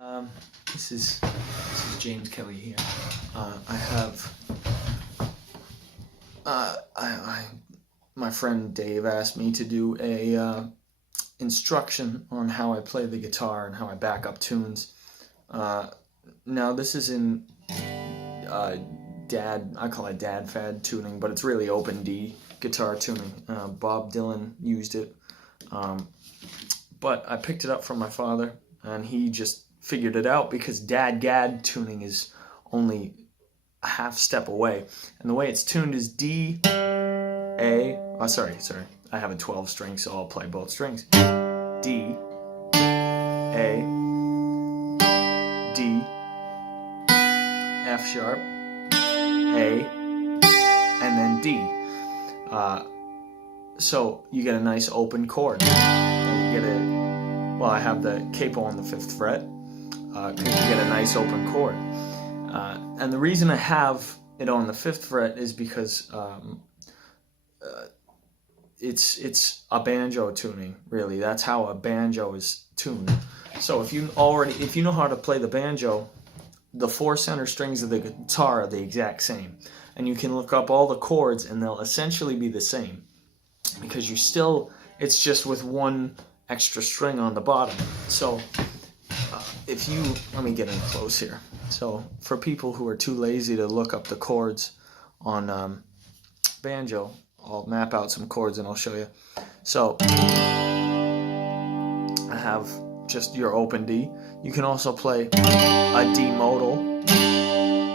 Um, this is James Kelly here. I have my friend Dave asked me to do a instruction on how I play the guitar and how I back up tunes. Now this is in I call it dad fad tuning, but it's really open D guitar tuning. Bob Dylan used it, but I picked it up from my father, and he just figured it out because dad gad tuning is only a half step away, and the way it's tuned is D, A. Oh, sorry. I have a 12 string, so I'll play both strings. D, A, D, F sharp, A, and then D. So you get a nice open chord. And you get well, I have the capo on the 5th fret, because you get a nice open chord. And the reason I have it on the 5th fret is because it's a banjo tuning, really. That's how a banjo is tuned. So if you know how to play the banjo, the 4 center strings of the guitar are the exact same. And you can look up all the chords and they'll essentially be the same, because it's just with one extra string on the bottom. So let me get in close here. So for people who are too lazy to look up the chords on banjo, I'll map out some chords and I'll show you. So I have just your open D. You can also play a D modal,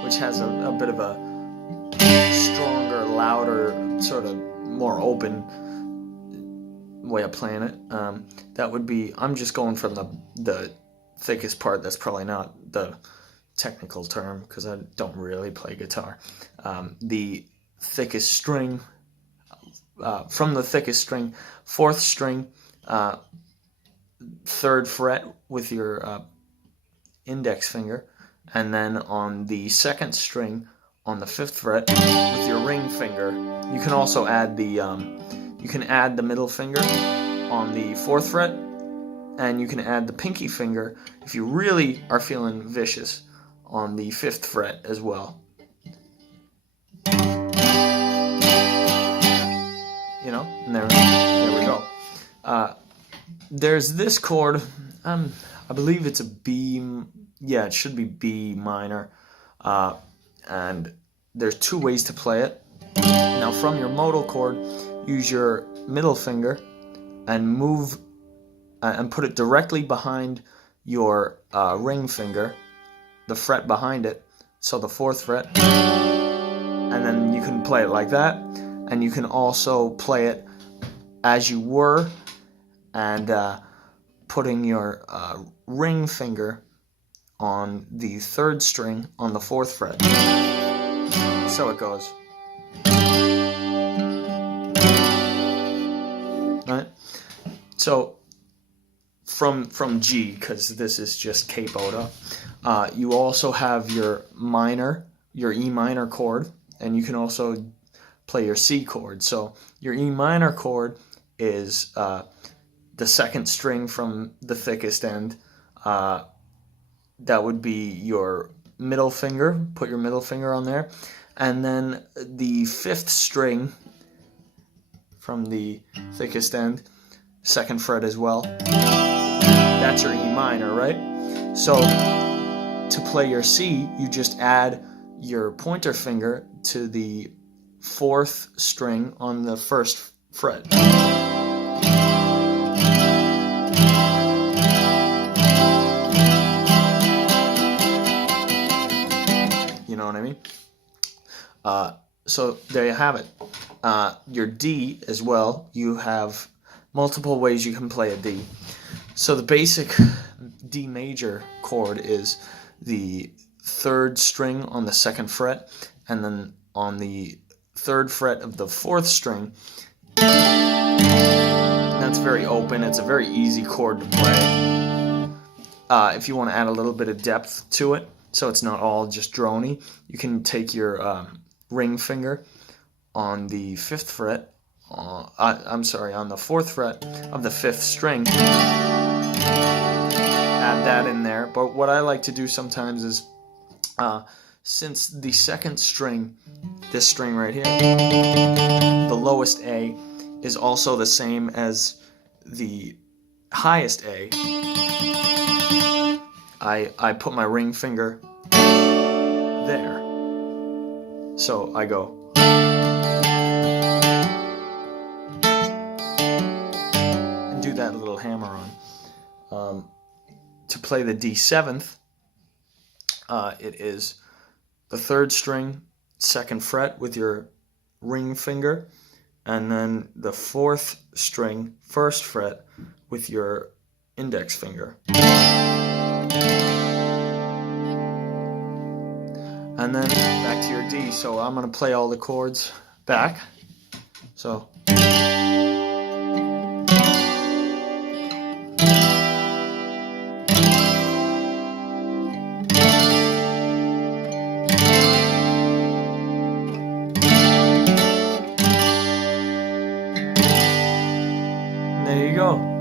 which has a bit of a stronger, louder, sort of more open way of playing it. That would be, I'm just going from the thickest part. That's probably not the technical term because I don't really play guitar. The thickest string, from the thickest string, 4th string, 3rd fret with your index finger, and then on the 2nd string on the 5th fret with your ring finger. You can also add the middle finger on the 4th fret, and you can add the pinky finger if you really are feeling vicious on the 5th fret as well. And there we go. There's this chord. I believe it's a B. Yeah, it should be B minor. And there's 2 ways to play it. Now, from your modal chord, use your middle finger and move and put it directly behind your ring finger, the fret behind it, so the 4th fret, and then you can play it like that. And you can also play it as you were, and putting your ring finger on the 3rd string on the 4th fret. So it goes. Right? So from G, because this is just capoed up, you also have your E minor chord, and you can also play your C chord. So your E minor chord is the 2nd string from the thickest end. That would be your middle finger. Put your middle finger on there. And then the 5th string from the thickest end, 2nd fret as well. That's your E minor, right? So to play your C, you just add your pointer finger to the 4th string on the 1st fret. You know what I mean? So there you have it. Your D as well, you have multiple ways you can play a D. So the basic D major chord is the 3rd string on the 2nd fret, and then on the 3rd fret of the 4th string. That's very open. It's a very easy chord to play. If you want to add a little bit of depth to it, so it's not all just drony, you can take your ring finger on the 5th fret, on the 4th fret of the 5th string, add that in there. But what I like to do sometimes is, since the second string, this string right here, the lowest A is also the same as the highest A, I put my ring finger there. So I go. And do that little hammer on. To play the D7th, it is the third string, second fret with your ring finger, and then the fourth string, first fret with your index finger. And then back to your D. So I'm going to play all the chords back. So. There you go.